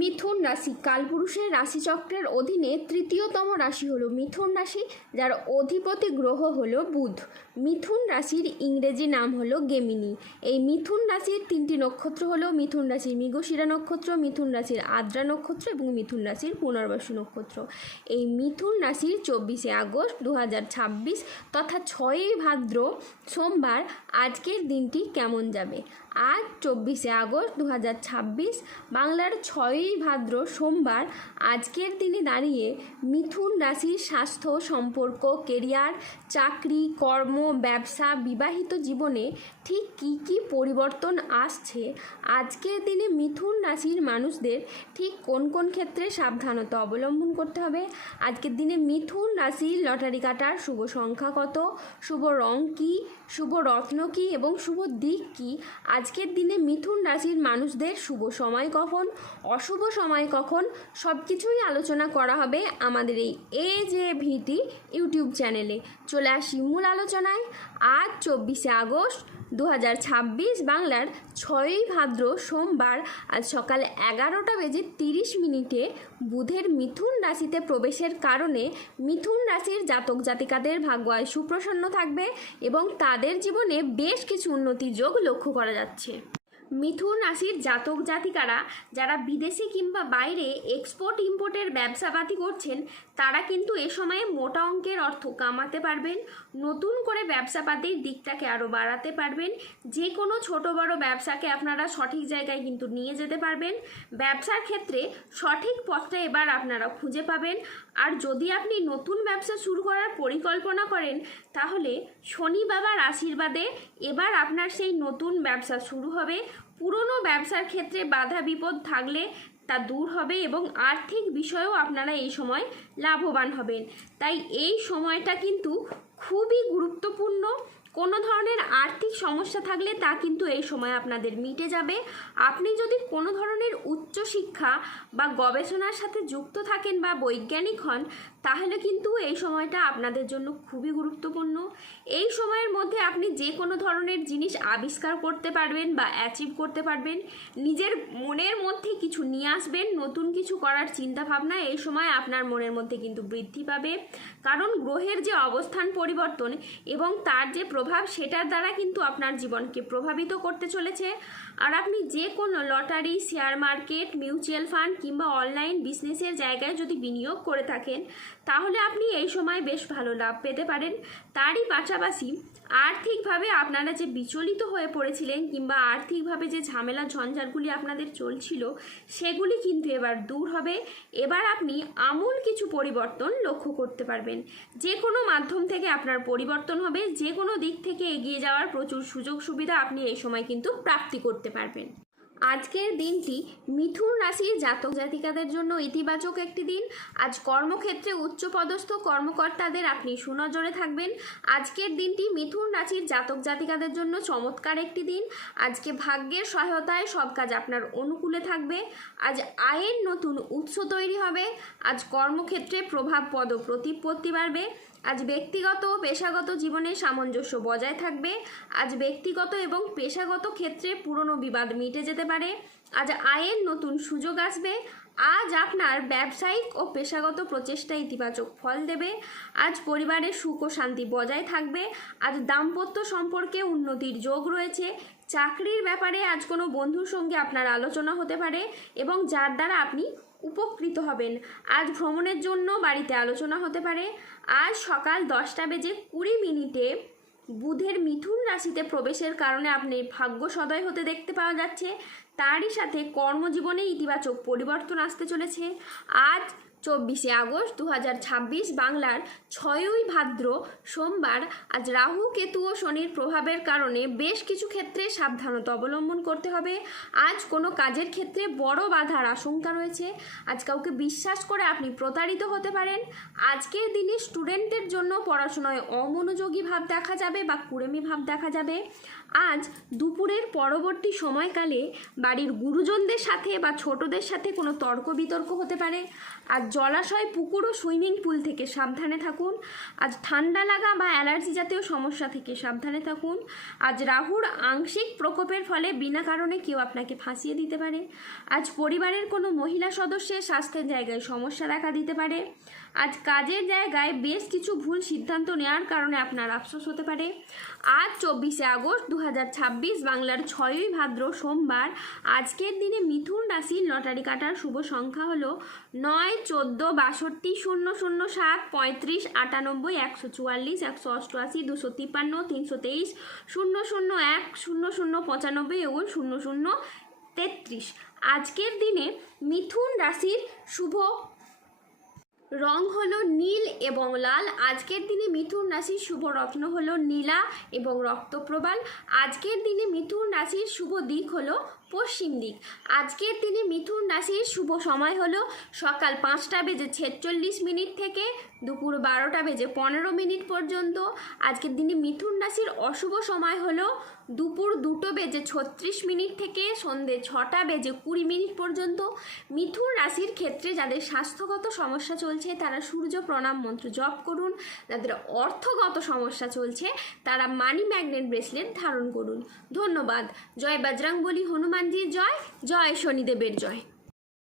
মিথুন রাশি কালপুরুষের রাশিচক্রের অধীনে তৃতীয়তম রাশি হলো মিথুন রাশি, যার অধিপতি গ্রহ হলো বুধ। মিথুন রাশির ইংরেজি নাম হলো গেমিনি। এই মিথুন রাশির তিনটি নক্ষত্র হলো মিথুন রাশির মৃগশিরা নক্ষত্র, মিথুন রাশির আদ্রা নক্ষত্র এবং মিথুন রাশির পুনর্বসু নক্ষত্র। এই মিথুন রাশির 24শে আগস্ট 2026 তথা 6ই ভাদ্র সোমবার আজকের দিনটি কেমন যাবে। আজ 24শে আগস্ট 2026 বাংলার 6ই ভাদ্র সোমবার আজকের দিনে দাঁড়িয়ে মিথুন রাশির স্বাস্থ্য, সম্পর্ক, কেরিয়ার, চাকরি, কর্ম, ব্যবসা, বিবাহিত জীবনে ঠিক কী কী পরিবর্তন আসছে, আজকের দিনে মিথুন রাশির মানুষদের ঠিক কোন কোন ক্ষেত্রে সাবধানতা অবলম্বন করতে হবে। আজকের দিনে মিথুন রাশির লটারি কাটার শুভ সংখ্যা কত, শুভ রং কী, শুভ রত্ন কী এবং শুভ দিক কী, আজকের দিনে মিথুন রাশির মানুষদের শুভ সময় কখন, অশুভ সময় কখন, সব কিছুই আলোচনা করা হবে আমাদের এই AJVT ইউটিউব চ্যানেলে। চলে আসি মূল আলোচনায়। আজ 24শে আগস্ট 2026 বাংলার 6ই ভাদ্র সোমবার আজ সকাল 11:30 বুধের মিথুন রাশিতে প্রবেশের কারণে মিথুন রাশির জাতক জাতিকাদের ভাগ্য আয় সুপ্রসন্ন থাকবে এবং তাদের জীবনে বেশ কিছু উন্নতির যোগ লক্ষ্য করা যাচ্ছে। মিথুন রাশির জাতক জাতিকারা যারা বিদেশে কিংবা বাইরে এক্সপোর্ট ইম্পোর্টের ব্যবসাপাতি করছেন, তারা কিন্তু এ সময়ে মোটা অঙ্কের অর্থ কামাতে পারবেন। নতুন করে ব্যবসাপাতির দিকটাকে আরও বাড়াতে পারবেন। যে কোনো ছোট বড় ব্যবসাকে আপনারা সঠিক জায়গায় কিন্তু নিয়ে যেতে পারবেন। ব্যবসার ক্ষেত্রে সঠিক পথটা এবার আপনারা খুঁজে পাবেন। আর যদি আপনি নতুন ব্যবসা শুরু করার পরিকল্পনা করেন, তাহলে শনি বাবার আশীর্বাদে এবার আপনার সেই নতুন ব্যবসা শুরু হবে। পুরনো ব্যবসার ক্ষেত্রে বাধা বিপদ থাকলে তা দূর হবে এবং আর্থিক বিষয়েও আপনারা এই সময় লাভবান হবেন। তাই এই সময়টা কিন্তু খুবই গুরুত্বপূর্ণ। কোনো ধরনের আর্থিক সমস্যা থাকলে তা কিন্তু এই সময় আপনাদের মিটে যাবে। আপনি যদি কোনো ধরনের উচ্চশিক্ষা বা গবেষণার সাথে যুক্ত থাকেন বা বৈজ্ঞানিক হন, তাহলে কিন্তু এই সময়টা আপনাদের জন্য খুবই গুরুত্বপূর্ণ। এই সময়ের মধ্যে আপনি যে কোনো ধরনের জিনিস আবিষ্কার করতে পারবেন বা অ্যাচিভ করতে পারবেন। নিজের মনের মধ্যে কিছু নিয়ে আসবেন, নতুন কিছু করার চিন্তাভাবনা এই সময় আপনার মনের মধ্যে কিন্তু বৃদ্ধি পাবে। কারণ গ্রহের যে অবস্থান পরিবর্তন এবং তার যে প্রভাব, সেটার দ্বারা কিন্তু আপনার জীবনকে প্রভাবিত করতে চলেছে। আর আপনি যে কোনো lottery, share market, mutual fund কিংবা অনলাইন বিজনেসের জায়গায় যদি বিনিয়োগ করে থাকেন, তাহলে আপনি এই সময় বেশ ভালো লাভ পেতে পারেন। তারই পাশাপাশি আর্থিকভাবে আপনারা যে বিচলিত হয়ে পড়েছিলেন কিংবা আর্থিকভাবে যে ঝামেলা ঝঞ্ঝাটগুলি আপনাদের চলছিল, সেগুলি কিন্তু এবার দূর হবে। এবার আপনি আমূল কিছু পরিবর্তন লক্ষ্য করতে পারবেন। যে কোনো মাধ্যম থেকে আপনার পরিবর্তন হবে, যে কোনো দিক থেকে এগিয়ে যাওয়ার প্রচুর সুযোগ সুবিধা আপনি এই সময় কিন্তু প্রাপ্তি করতে পারবেন। আজকের দিনটি মিথুন রাশির জাতক জাতিকাদের জন্য ইতিবাচক একটি দিন। আজ কর্মক্ষেত্রে উচ্চপদস্থ কর্মকর্তাদের আপনি সুনজরে থাকবেন। আজকের দিনটি মিথুন রাশির জাতক জাতিকাদের জন্য চমৎকার একটি দিন। আজকে ভাগ্যের সহায়তায় সব কাজ আপনার অনুকূলে থাকবে। আজ আয়ের নতুন উৎস তৈরি হবে। আজ কর্মক্ষেত্রে প্রভাব পদ প্রতিপত্তি বাড়বে। আজ ব্যক্তিগত ও পেশাগত জীবনে সামঞ্জস্য বজায় থাকবে। আজ ব্যক্তিগত এবং পেশাগত ক্ষেত্রে পুরনো বিবাদ মিটে যেতে পারে। আজ আয়ের নতুন সুযোগ আসবে। আজ আপনার ব্যবসায়িক ও পেশাগত প্রচেষ্টা ইতিবাচক ফল দেবে। আজ পরিবারের সুখ ও শান্তি বজায় থাকবে। আজ দাম্পত্য সম্পর্কে উন্নতির যোগ রয়েছে। চাকরির ব্যাপারে আজ কোনো বন্ধুর সঙ্গে আপনার আলোচনা হতে পারে এবং যার দ্বারা আপনি উপকৃত হবেন। আজ ভ্রমণের জন্য বাড়িতে আলোচনা হতে পারে। আজ সকাল 10:20 বুধের মিথুন রাশিতে প্রবেশের কারণে আপনি ভাগ্য সদয় হতে দেখতে পাওয়া যাচ্ছে। তারই সাথে কর্মজীবনে ইতিবাচক পরিবর্তন আসতে চলেছে। আজ 24শে আগস্ট 2026 বাংলার 6ই ভাদ্র সোমবার আজ রাহু, কেতু ও শনির প্রভাবের কারণে বেশ কিছু ক্ষেত্রে সাবধানতা অবলম্বন করতে হবে। আজ কোনো কাজের ক্ষেত্রে বড় বাধার আশঙ্কা রয়েছে। আজ কাউকে বিশ্বাস করে আপনি প্রতারিত হতে পারেন। আজকের দিনে স্টুডেন্টদের জন্য পড়াশোনায় অমনোযোগী ভাব দেখা যাবে বা কুড়েমি ভাব দেখা যাবে। আজ দুপুরের পরবর্তী সময়কালে বাড়ির গুরুজনদের সাথে বা ছোটদের সাথে কোনো তর্ক বিতর্ক হতে পারে। আজ জলাশয়, পুকুর ও সুইমিং পুল থেকে সাবধানে থাকুন। আজ ঠান্ডা লাগা বা অ্যালার্জি জাতীয় সমস্যা থেকে সাবধানে থাকুন। আজ রাহুর আংশিক প্রকোপের ফলে বিনা কারণে কেউ আপনাকে ফাঁসিয়ে দিতে পারে। আজ পরিবারের কোনো মহিলা সদস্যের স্বাস্থ্যের জায়গায় সমস্যা দেখা দিতে পারে। আজ কাজের জায়গায় বেশ কিছু ভুল সিদ্ধান্ত নেওয়ার কারণে আপনার আফসোস হতে পারে। আজ 24শে আগস্ট 2026 বাংলার 6ই ভাদ্র সোমবার। আজকের দিনে মিথুন রাশির লটারি কাটার শুভ সংখ্যা হলো 9, 14, 62, 007, 35, 98, 144, 188, 253, 323, 001, 0095 এবং 0033। আজকের দিনে মিথুন রাশির শুভ রং হলো নীল এবং লাল। আজকের দিনে মিথুন রাশির শুভ রত্ন হলো নীলা এবং রক্তপ্রবাল। আজকের দিনে মিথুন রাশির শুভ দিক হলো পশ্চিম দিক। আজকের দিনে মিথুন রাশির শুভ সময় হলো সকাল 5টা বেজে 46 মিনিট থেকে দুপুর 12টা বেজে 15 মিনিট পর্যন্ত। আজকের দিনে মিথুন রাশির অশুভ সময় হলো দুপুর 2টো বেজে 36 মিনিট থেকে সন্ধে 6টা বেজে 20 মিনিট পর্যন্ত। মিথুন রাশির ক্ষেত্রে যাদের স্বাস্থ্যগত সমস্যা চলছে তারা সূর্য প্রণাম মন্ত্র জপ করুন। যাদের অর্থগত সমস্যা চলছে তারা মানি ম্যাগনেট ব্রেসলেট ধারণ করুন। ধন্যবাদ। জয় বজরংবলী, হনুমানজির জয়, জয় শনিদেবের জয়।